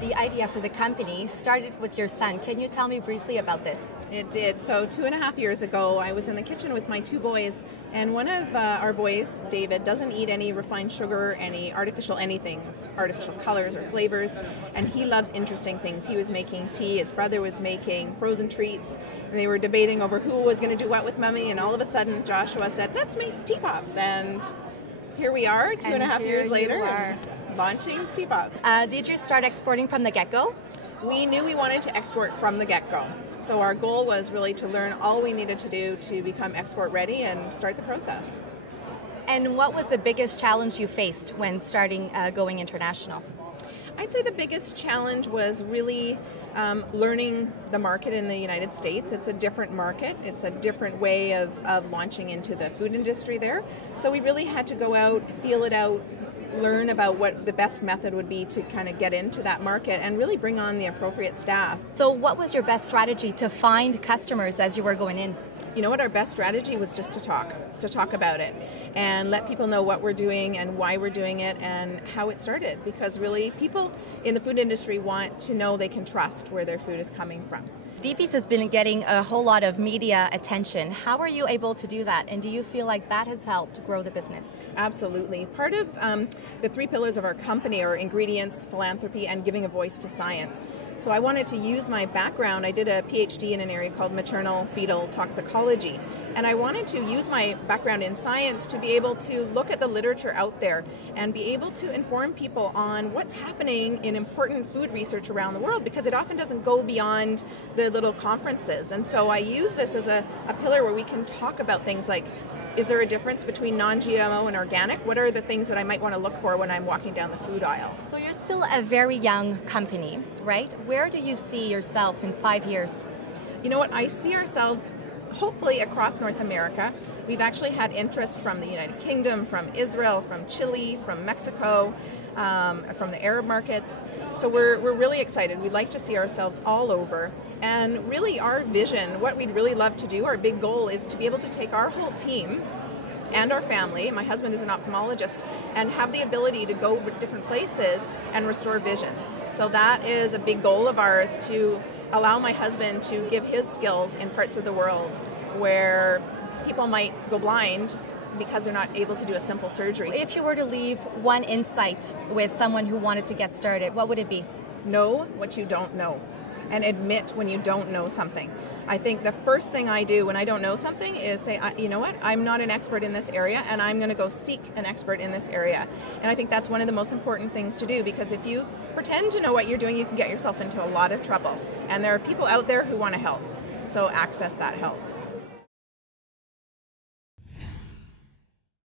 the idea for the company started with your son. Can you tell me briefly about this? It did. So 2.5 years ago, I was in the kitchen with my two boys, and one of our boys, David, doesn't eat any refined sugar, any artificial anything, artificial colors or flavors, and he loves interesting things. He was making tea, his brother was making frozen treats, and they were debating over who was going to do what with Mummy, and all of a sudden Joshua said, let's make tea pops, and here we are, 2.5 years later, launching tea pops. Did you start exporting from the get-go? We knew we wanted to export from the get-go. So our goal was really to learn all we needed to do to become export ready and start the process. And what was the biggest challenge you faced when starting going international? I'd say the biggest challenge was really learning the market in the United States. It's a different market. It's a different way of launching into the food industry there. So we really had to go out, feel it out, learn about what the best method would be to kind of get into that market and really bring on the appropriate staff. So what was your best strategy to find customers as you were going in? You know what, our best strategy was just to talk about it and let people know what we're doing and why we're doing it and how it started, because really people in the food industry want to know they can trust where their food is coming from. DeeBee has been getting a whole lot of media attention. How are you able to do that, and do you feel like that has helped grow the business? Absolutely. Part of the 3 pillars of our company are ingredients, philanthropy, and giving a voice to science. So I wanted to use my background. I did a PhD in an area called maternal fetal toxicology, and I wanted to use my background in science to be able to look at the literature out there and be able to inform people on what's happening in important food research around the world, because it often doesn't go beyond the little conferences. And so I use this as a pillar where we can talk about things like, is there a difference between non-GMO and organic? What are the things that I might want to look for when I'm walking down the food aisle? So you're still a very young company, right? Where do you see yourself in 5 years? You know what, I see ourselves hopefully across North America. We've actually had interest from the United Kingdom, from Israel, from Chile, from Mexico, from the Arab markets. So we're really excited. We'd like to see ourselves all over. And really our vision, what we'd really love to do, our big goal is to be able to take our whole team and our family, my husband is an ophthalmologist, and have the ability to go to different places and restore vision. So that is a big goal of ours, to allow my husband to give his skills in parts of the world where people might go blind because they're not able to do a simple surgery. If you were to leave one insight with someone who wanted to get started, what would it be? Know what you don't know, and admit when you don't know something. I think the first thing I do when I don't know something is say, you know what, I'm not an expert in this area, and I'm going to go seek an expert in this area. And I think that's one of the most important things to do, because if you pretend to know what you're doing, you can get yourself into a lot of trouble. And there are people out there who want to help, so access that help.